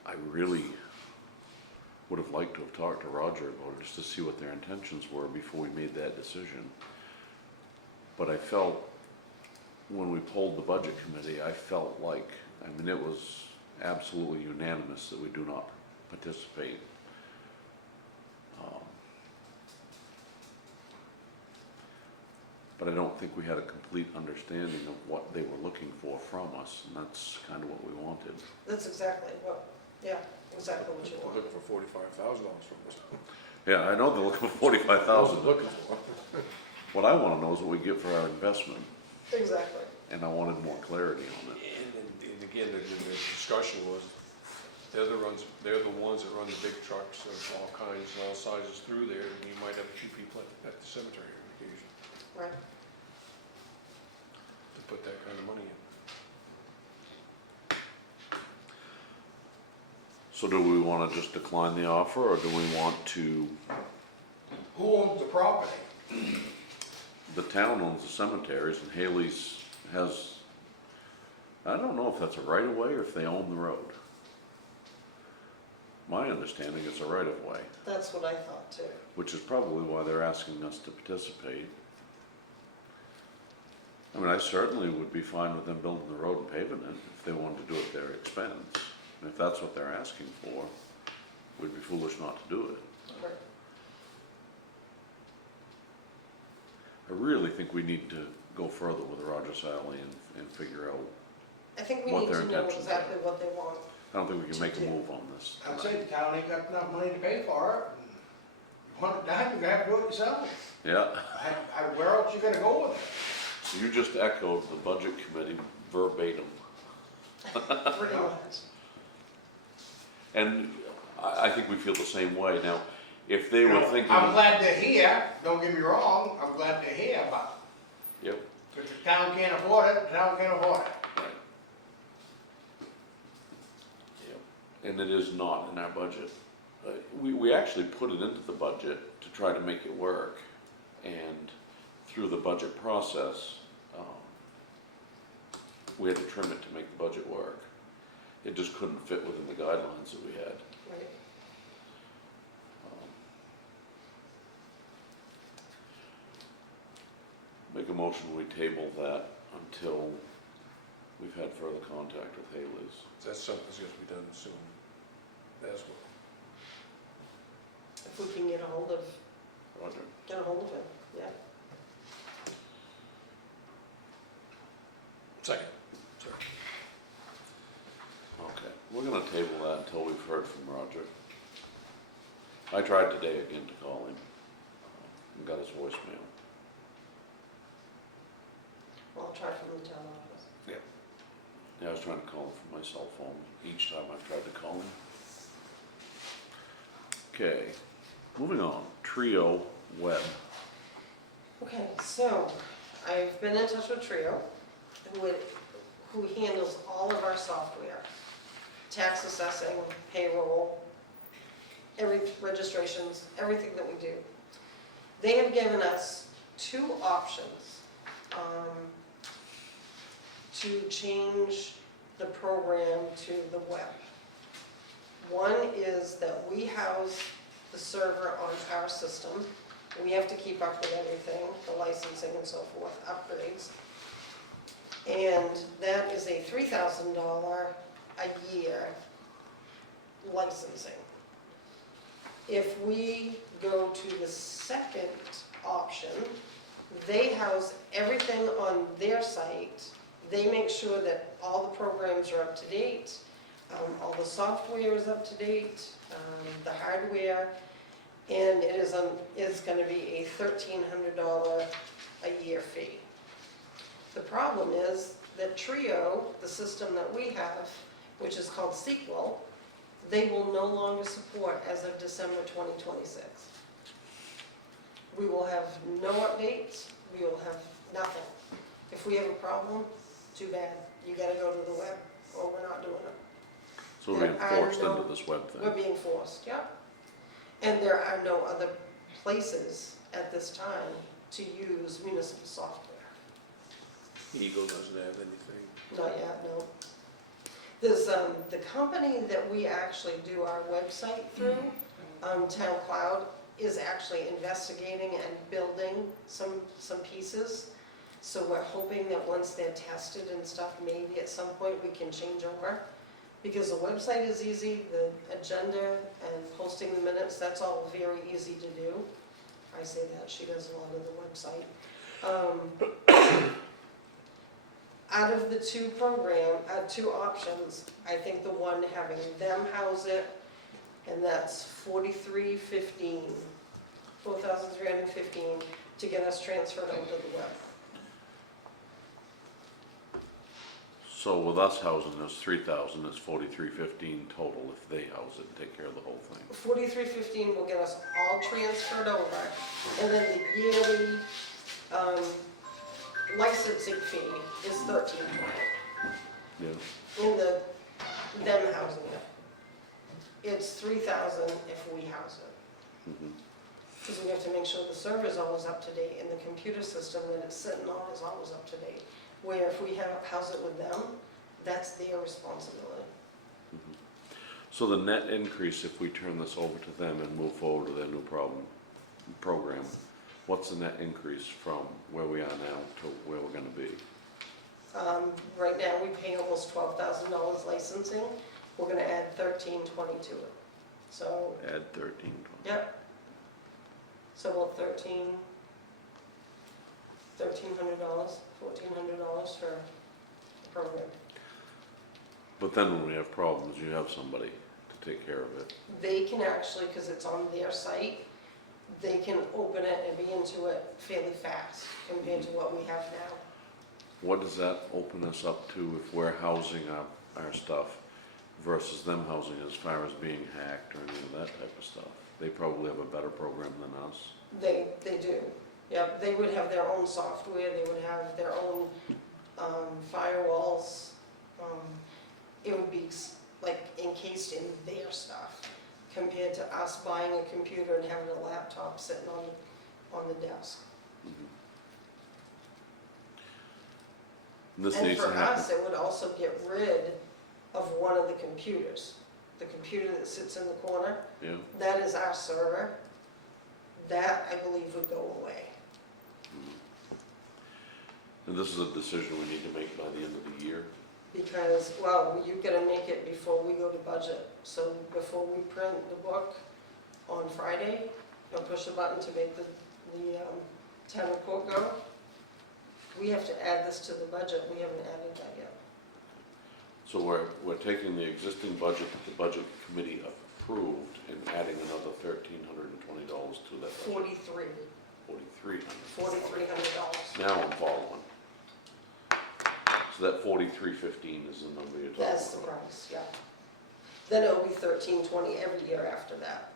I really would have liked to have talked to Roger about it, just to see what their intentions were before we made that decision. But I felt, when we polled the budget committee, I felt like, it was absolutely unanimous that we do not participate. But I don't think we had a complete understanding of what they were looking for from us, and that's kind of what we wanted. That's exactly what, yeah, exactly what you We're want. looking for $45,000 from us. Yeah, I know they're looking for I was 45,000. looking for. What I wanna know is what we get for our investment, Exactly. and I wanted more clarity on it. And again, the discussion was, they're the ones that run the big trucks of all kinds and all sizes through there, and you might have a few people at the cemetery on occasion Right. to put that kind of money in. So do we wanna just decline the offer, or do we want to, Who owns the property? the town owns the cemeteries, and Haley's has, I don't know if that's a right of way or if they own the road. My understanding it's a right of way, That's what I thought too. which is probably why they're asking us to participate. I mean, I certainly would be fine with them building the road and paving it if they wanted to do it at their expense. And if that's what they're asking for, we'd be foolish not to do it. Right. I really think we need to go further with Rogers Alley and figure out, I think we What need their to know intentions are. exactly what they want. I don't think we can make a To do. move on this I'd tonight. say the town ain't got enough money to pay for it. You want it done, you're gonna have to do it yourself. Yeah, Where else you gonna go with it? so you just echoed the budget committee verbatim. Pretty Yeah. much. And I think we feel the same way. Now, if they were thinking, I'm glad they're here, don't get me wrong, I'm glad they're here, but yep, if the town can't afford it, the town can't afford it. right. Yep. And it is not in our budget. We actually put it into the budget to try to make it work. And through the budget process, we had to trim it to make the budget work. It just couldn't fit within the guidelines that we had. Right. Make a motion, we table that until we've had further contact with Haley's. That's something that's gonna be done soon as well. If we can get a hold of Roger? him, yeah. Second. Sorry. Okay, we're gonna table that until we've heard from Roger. I tried today again to call him, and got his voicemail. Well, I'll try from the town office. Yeah, I was trying to call him from my cell phone each time I've tried to call him. Okay, moving on, Trio Web. Okay, so I've been in touch with Trio, who handles all of our software. Tax assessing, payroll, registrations, everything that we do. They have given us two options to change the program to the web. One is that we house the server on our system. We have to keep up with everything, the licensing and so forth, upgrades. And that is a $3,000 a year licensing. If we go to the second option, they house everything on their site. They make sure that all the programs are up to date, all the software is up to date, the hardware, and it is going to be a $1,300 a year fee. The problem is that Trio, the system that we have, which is called Sequel, they will no longer support as of December 2026. We will have no updates, we will have nothing. If we have a problem, too bad, you gotta go to the web, or we're not doing it. So we're being There are forced no- into this web We're thing. being forced, yeah. And there are no other places at this time to use municipal software. Eagle doesn't have anything. Not yet, no. There's, the company that we actually do our website through, Town Cloud, is actually investigating and building some pieces. So we're hoping that once they're tested and stuff, maybe at some point we can change over. Because the website is easy, the agenda and posting the minutes, that's all very easy to do. I say that, she does a lot of the website. Out of the two options, I think the one having them house it, and that's $43.15 4,315 to get us transferred over to the web. So with us housing this 3,000, it's 4315 total if they house it and take care of the whole thing. 4315 will get us all transferred over, and then the yearly licensing fee is $13.20 Yeah. in them housing it. It's $3,000 if we house it. Mhm. Because we have to make sure the server's always up to date and the computer system that it's sitting on is always up to date. Where if we house it with them, that's their responsibility. So the net increase, if we turn this over to them and move forward with their new program, what's the net increase from where we are now to where we're gonna be? Right now, we pay almost $12,000 licensing. We're gonna add $13.20 to it. So, Add 1320. yep. So about $1,300, $1,400 for the program. But then when we have problems, you have somebody to take care of it. They can actually, because it's on their site, they can open it and be into it fairly fast compared to what we have now. What does that open us up to if we're housing our stuff versus them housing as far as being hacked or any of that type of stuff? They probably have a better program than us. They do. Yeah, they would have their own software, they would have their own firewalls. It would be like encased in their stuff compared to us buying a computer and having a laptop sitting on the desk. This And needs for to happen. us, it would also get rid of one of the computers. The computer that sits in the corner, Yeah, that is our server. That, I believe, would go away. and this is a decision we need to make by the end of the year. Because, well, you've got to make it before we go to budget. So before we print the book on Friday, you'll push the button to make the town report go. We have to add this to the budget. We haven't added that yet. So we're taking the existing budget that the budget committee approved and adding another $1,320 to that budget. $4,300. $4,300. Now I'm following. So that 4315 is the number you're talking about. That's the price, yeah. Then it'll be $13.20 every year after that.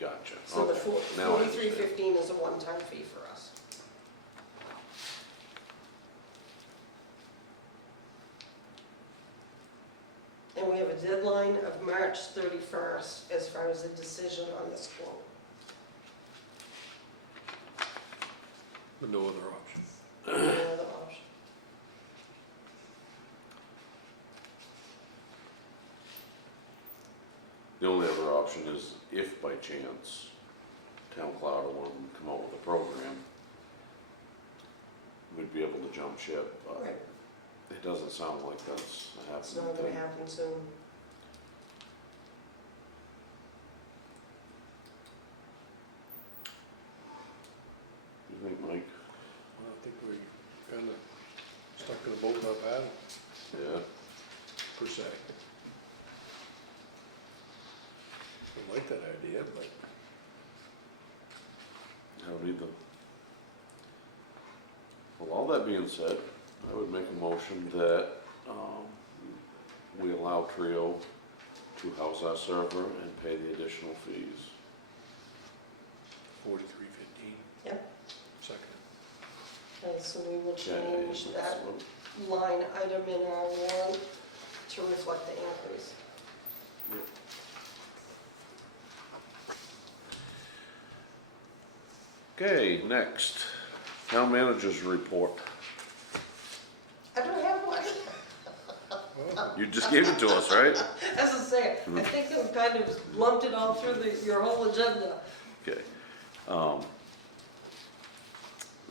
Gotcha. So the Okay. Now I understand. $43.15 is a one-time fee for us. And we have a deadline of March 31st as far as a decision on this quote. With no other option. Any other option? The only other option is if by chance Town Cloud wanted to come out with a program, we'd be able to jump ship, but Right, it doesn't sound like that's a it's happening not gonna thing. happen soon. You think, Mike? Well, I think we're kind of stuck in a boat without paddle, Yeah. per se. I like that idea, but I don't either. Well, all that being said, I would make a motion that, we allow Trio to house our server and pay the additional fees. 4315. Yep. Second. Okay, so we will Yeah, change that line item in our warrant to reflect the increase. Okay, next, town manager's report. I don't have one. You just gave it to us, right? As I say, I think I've kind of lumped it all through your whole agenda. Okay.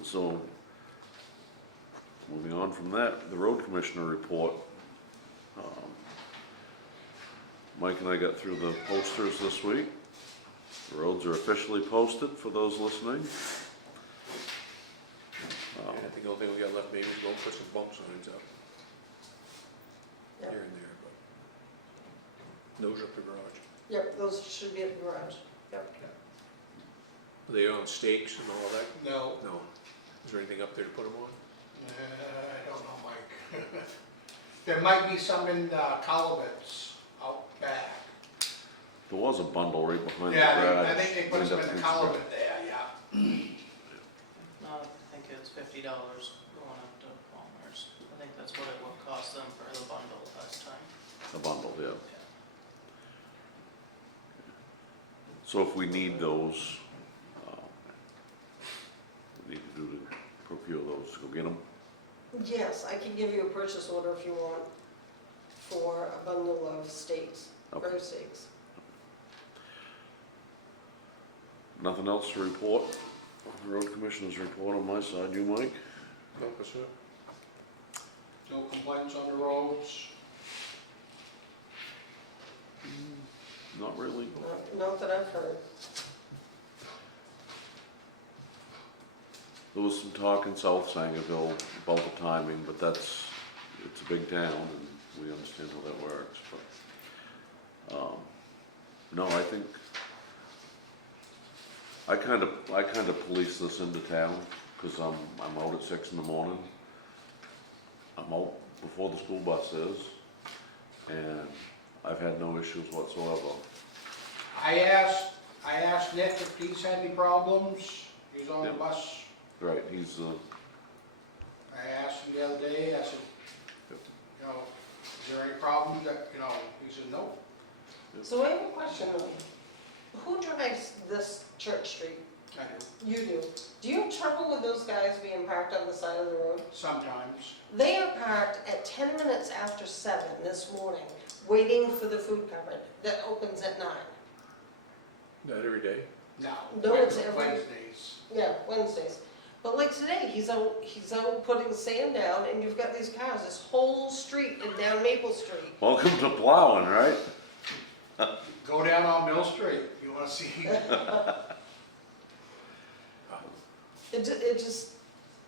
So, moving on from that, the road commissioner report. Mike and I got through the posters this week. The roads are officially posted for those listening. I think the only thing we got left maybe is go put some bump signs up Yep. here and there, but those are up the garage. Yep, those should be at the garage. Yep. Are they on stakes and all that? No, No. Is there anything up there to put them on? I don't know, Mike. There might be some in the Calvert's out back. There was a bundle right behind the Yeah, garage. I think they put lined some up in the against the Calvert there, yeah. No, I think it's $50 going up to Palmer's. I think that's what it would cost them for the bundle last time. A bundle, yeah. Yeah. So if we need those, we need to do to procure those, go get them. Yes, I can give you a purchase order if you want for a bundle of steaks, Okay. roast steaks. Nothing else to report? Road Commissioner's report on my side, you, Mike? No, sir. No complaints on the roads. Not really. Not that I've heard. There was some talk in South Sangerville about the timing, but it's a big town and we understand how that works, but, no, I think, I kind of police this into town, cause I'm out at 6 in the morning. I'm out before the school bus is, and I've had no issues whatsoever. I asked Nick if he's had any problems. He's on the Yep. bus. Right, he's, I asked him the other day, I said, you know, is there any problems that, you know, he said, nope. So I have a question. Who drives this Church Street? I do, You do. Do you have trouble with those guys being parked on the side of the road? sometimes. They are parked at 10 minutes after 7 this morning, waiting for the food cupboard that opens at 9. Not every day. No. No, it's every- Wednesdays. Yeah, Wednesdays. But like today, he's out putting sand down, and you've got these cars, this whole street and down Maple Street. welcome to plowing, right? Go down on Mill Street, you wanna see. It just,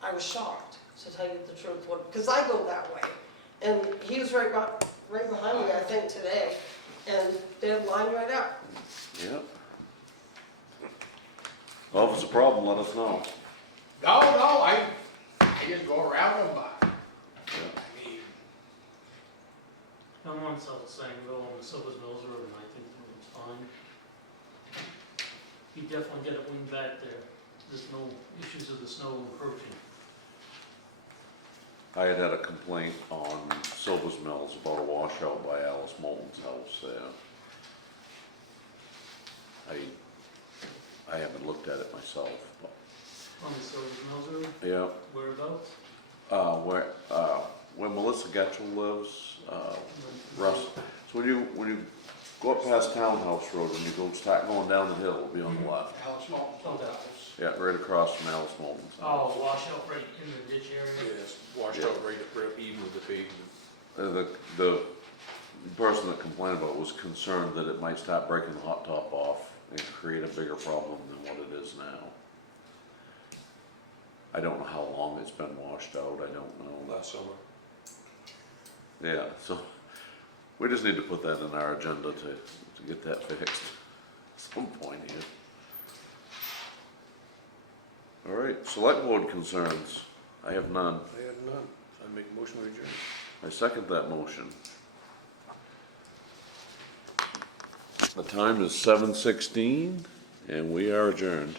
I was shocked, to tell you the truth, because I go that way. And he was right behind me, I think, today, and they're lined right up. Yep. Well, if it's a problem, let us know. No, I just go around them, but, Yeah. I mean, I'm on South Sangerville on the Silver's Mills Road, and I think the road's fine. You definitely get it wind back there. There's no issues of the snow encroaching. I had a complaint on Silver's Mills about a washout by Alice Moulton's house there. I haven't looked at it myself, but, On the Silver's Mills Road, yeah, whereabouts? where Melissa Getchell lives, Russ, so when you go up past Townhouse Road, when you start going down the hill, it'll be on the left. Alice Moulton's Oh, that- house. Yeah, right across from Alice Moulton's house. Oh, washout right in the ditch area? Yes, washed out right up even with the pavement. The person that complained about it was concerned that it might start breaking the hot top off and create a bigger problem than what it is now. I don't know how long it's been washed out, I don't know. Last summer. Yeah, so we just need to put that in our agenda to get that fixed at some point here. All right, select board concerns. I have none. I have none. I make a motion to adjourn. I second that motion. The time is 7:16 and we are adjourned.